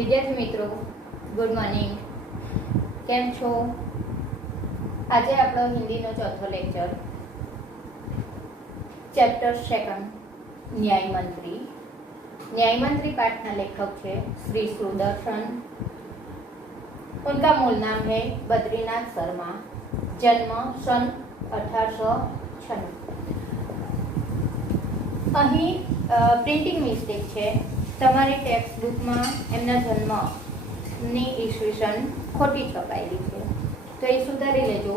વિદ્યાર્થી મિત્રો good morning, કેમ છો? આજે આપણો હિન્દીનો ચોથો લેક્ચર, ચેપ્ટર સેકન્ડ न्याय मंत्री पाठ ना लेखक है श्री सुदर्शन। उनका मूल नाम है बद्रीनाथ शर्मा। जन्म सन 1896। अहीं प्रिंटिंग मिस्टेक है। तमारी टेक्स्ट बुक में एमना जन्म नी ईस्वीसन खोटी छपायेली है, तो ये सुधारी लेजो।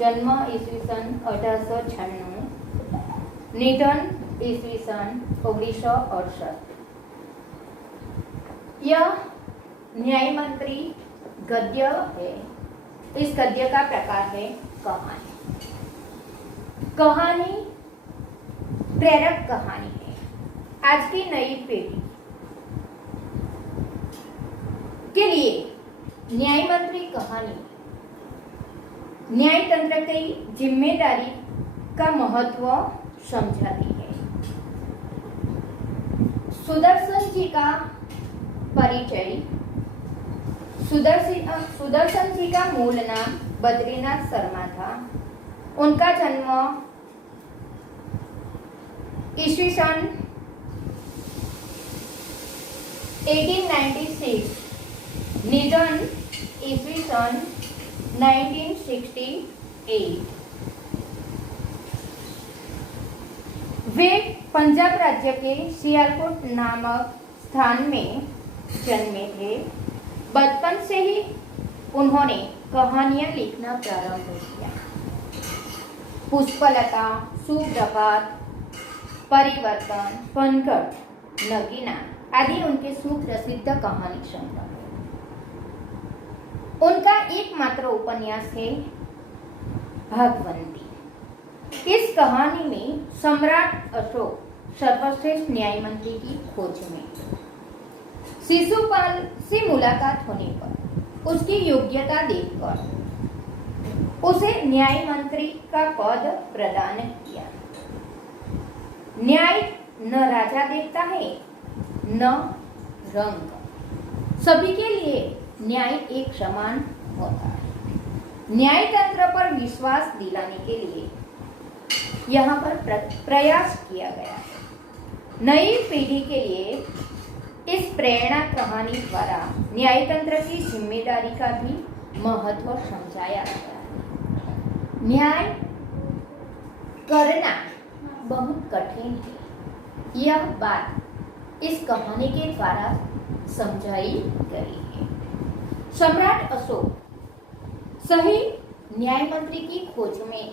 जन्म ईस्वीसन 1896, निधन ईस्वीसन 1968। यह न्याय मंत्री गद्य है। इस गद्य का प्रकार है कहानी। कहानी प्रेरक कहानी है। आज की नई पीढ़ी के लिए न्याय मंत्री कहानी न्याय तंत्र की जिम्मेदारी का महत्व समझाती है। सुदर्शन जी का परिचय। सुदर्शन जी का मूल नाम बद्रीनाथ शर्मा था। उनका जन्म ईस्वीसन 1896, निधन ईस्वीसन 1968। वे पंजाब राज्य के सियालकोट नामक स्थान में जन्मे थे। बचपन से ही उन्होंने कहानियां लिखना प्रारंभ किया। पुष्पलता, सुप्रभात, परिवर्तन, पनघट, नगीना आदि उनके सुप्रसिद्ध कहानी संग्रह। उनका एकमात्र उपन्यास है भागवंती। इस कहानी में सम्राट अशोक सर्वश्रेष्ठ न्याय मंत्री की खोज में शिशुपाल से मुलाकात होने पर उसकी योग्यता देखकर उसे न्याय मंत्री का पद प्रदान किया। न्याय न राजा देखता है न रंग, सभी के लिए न्याय एक समान होता है। न्याय तंत्र पर विश्वास दिलाने के लिए यहाँ पर प्रयास किया गया है। नई पीढ़ी के लिए इस प्रेरणा कहानी द्वारा न्यायतंत्र की जिम्मेदारी का भी महत्व समझाया गया है। न्याय करना बहुत कठिन है, यह बात इस कहानी के द्वारा समझाई गई है। सम्राट अशोक सही न्याय मंत्री की खोज में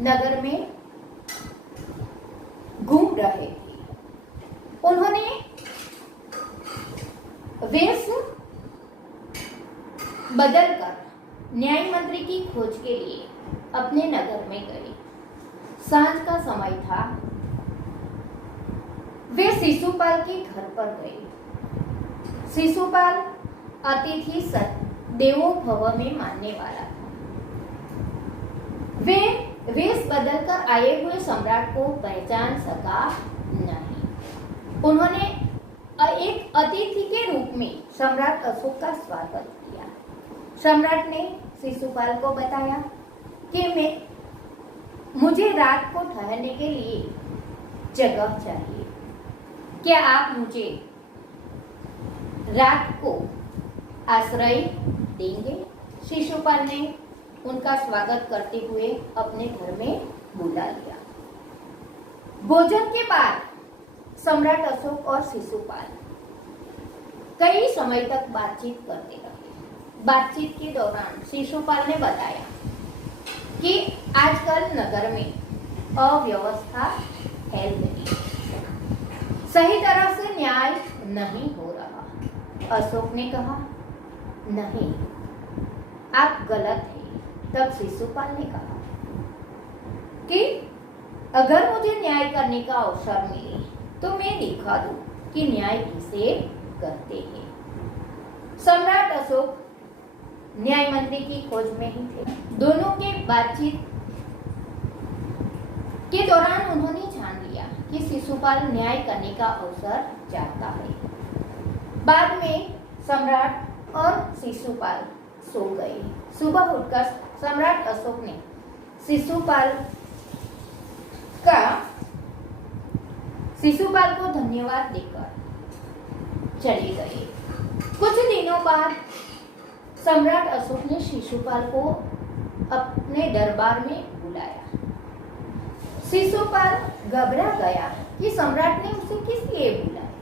नगर में घूम रहे थे। उन्होंने वेश बदलकर न्याय मंत्री की खोज के लिए अपने नगर में गए। सांझ का समय था। वे शिशुपाल के घर पर गए। शिशुपाल अतिथि देवो भव में मानने वाला था। वे वेश बदलकर आए हुए सम्राट को पहचान सका नहीं। उन्होंने एक अतिथि के रूप में सम्राट अशोक का स्वागत किया। सम्राट ने शिशुपाल को बताया कि मुझे रात को ठहरने के लिए जगह चाहिए। क्या आप मुझे रात को आश्रय देंगे? शिशुपाल ने उनका स्वागत करते हुए अपने घर में बुला लिया। भोजन के बाद सम्राट अशोक और शिशुपाल कई समय तक बातचीत करते रहे। बातचीत के दौरान शिशुपाल ने बताया कि आजकल नगर में अव्यवस्था फैल रही है, सही तरह से न्याय नहीं हो रहा। अशोक ने कहा, नहीं, आप गलत हैं। तब शिशुपाल ने कहा कि अगर मुझे न्याय करने का अवसर मिले तो मैं दिखा दूं कि न्याय किसे करते हैं। सम्राट अशोक न्याय मंत्री की खोज में ही थे। दोनों के बातचीत के दौरान उन्होंने जान लिया कि शिशुपाल न्याय करने का अवसर चाहता है। बाद में सम्राट और शिशुपाल सो गए। सुबह उठकर सम्राट अशोक ने शिशुपाल को धन्यवाद देकर चले गए। कुछ दिनों बाद सम्राट अशोक ने शिशुपाल को अपने दरबार में बुलाया। शिशुपाल घबरा गया कि सम्राट ने उसे किस लिए बुलाया।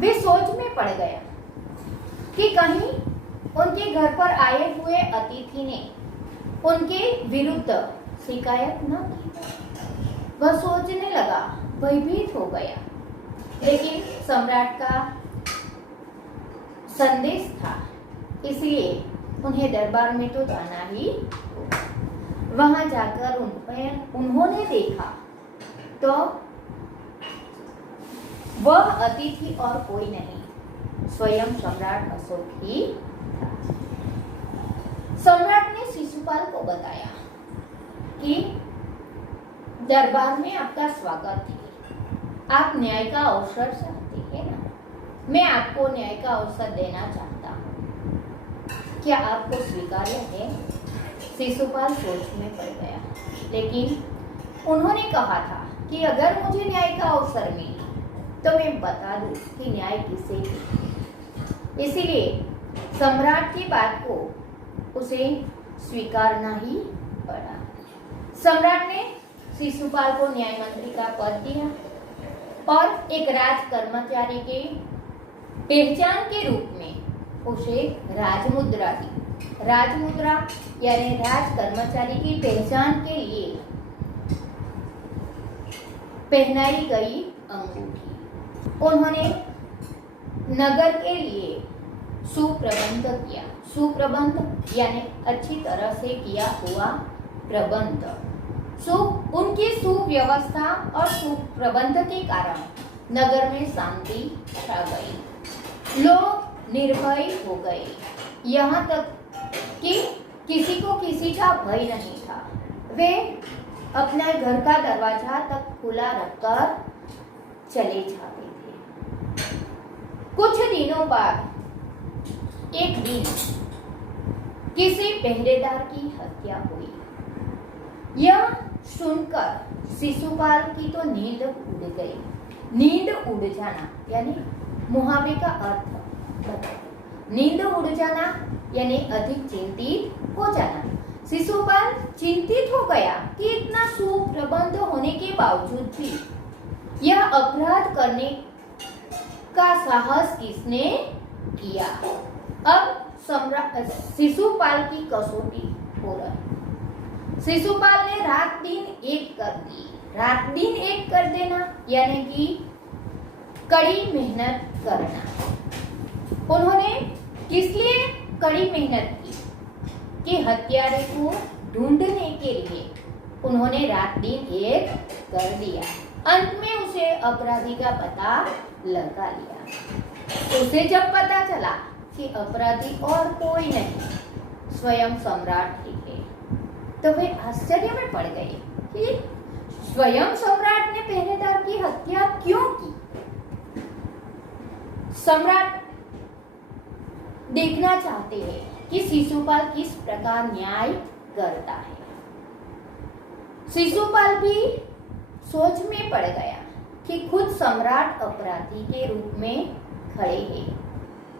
वे सोच में पड़ गया कि कहीं उनके घर पर आए हुए अतिथि ने उनके विरुद्ध शिकायत न की। वह सोचने लगा, भयभीत हो गया। लेकिन सम्राट का संदेश था, इसलिए उन्हें दरबार में तो जाना ही होगा। वहां जाकर उन्होंने देखा तो वह अतिथि और कोई नहीं, स्वयं सम्राट अशोक ही था। सम्राट ने शिशुपाल को बताया कि दरबार में आपका स्वागत है। आप न्याय का अवसर चाहते हैं ना? मैं आपको न्याय का अवसर देना चाहता हूँ। क्या आपको स्वीकार्य है? शिशुपाल सोच में पड़ गया, लेकिन उन्होंने कहा था कि अगर मुझे न्याय का अवसर मिले तो मैं बता दूं कि न्याय किसे है। इसीलिए सम्राट की बात को उसे स्वीकारना ही पड़ा। सम्राट ने शिशुपाल को न्याय मंत्री का पद दिया और एक राज कर्मचारी के पहचान के रूप में उसे राजमुद्रा दी। राजमुद्रा यानी राज कर्मचारी की पहचान के लिए पहनाई गई अंगूठी। उन्होंने नगर के लिए सुप्रबंध किया। सुप्रबंध यानी अच्छी तरह से किया हुआ प्रबंध। उनकी सुव्यवस्था और सुप्रबंध के कारण नगर में शांति छा गई। लोग निर्भय हो गए, यहाँ तक कि किसी को किसी का भय नहीं था। वे अपने घर का दरवाजा तक खुला रखकर चले जाते थे। कुछ दिनों बाद एक दिन किसी पहरेदार की हत्या हुई। यह सुनकर शिशुपाल की तो नींद उड़ गई। नींद उड़ जाना यानी मुहावरे का अर्थ बताओ। नींद उड़ जाना यानी अधिक चिंतित हो जाना। शिशुपाल चिंतित हो गया कि इतना सुप्रबंध होने के बावजूद भी यह अपराध करने का साहस किसने किया। अब शिशुपाल की कसौटी हो रही। शिशुपाल ने रात दिन एक कर दी। रात दिन एक कर देना यानी कि कड़ी मेहनत करना। उन्होंने किस लिए कड़ी मेहनत की कि हत्यारे को ढूंढने के लिए उन्होंने रात दिन एक कर दिया। अंत में उसे अपराधी का पता लगा लिया। उसे जब पता चला कि अपराधी और कोई नहीं, स्वयं सम्राट ही थे, तो वे आश्चर्य में पड़ गए कि स्वयं सम्राट ने पहरेदार की हत्या क्यों की। सम्राट देखना चाहते हैं कि शिशुपाल किस प्रकार न्याय करता है। शिशुपाल भी सोच में पड़ गया कि खुद सम्राट अपराधी के रूप में खड़े हैं,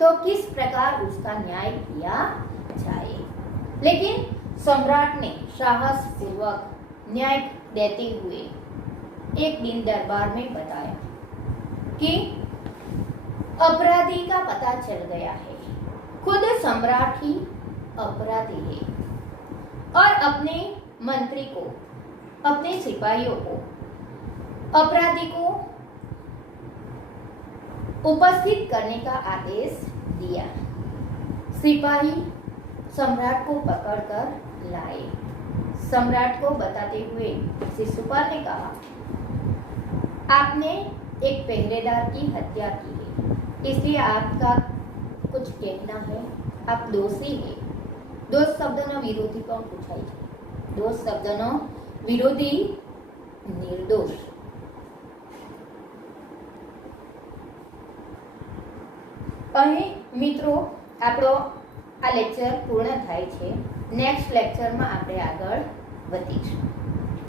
तो किस प्रकार उसका न्याय किया जाए। लेकिन सम्राट ने साहस पूर्वक न्याय देते हुए एक दिन दरबार में बताया कि अपराधी का पता चल गया है। खुद सम्राट ही अपराधी है और अपने मंत्री को, अपने सिपाहियों को अपराधी को उपस्थित करने का आदेश दिया। सिपाही सम्राट को पकड़कर लाए। सम्राट को बताते हुए शिशुपाल ने कहा, आपने एक पहरेदार की हत्या की है, इसलिए आपका कुछ कहना है। आप दोषी है। दोष शब्दों विरोधी પણ પૂછાય છે। दोष શબ્દનો વિરોધી निर्दोष। અહીં મિત્રો આપણો આ લેક્ચર પૂર્ણ થાય છે. નેક્સ્ટ લેક્ચરમાં આપણે આગળ વધીશું.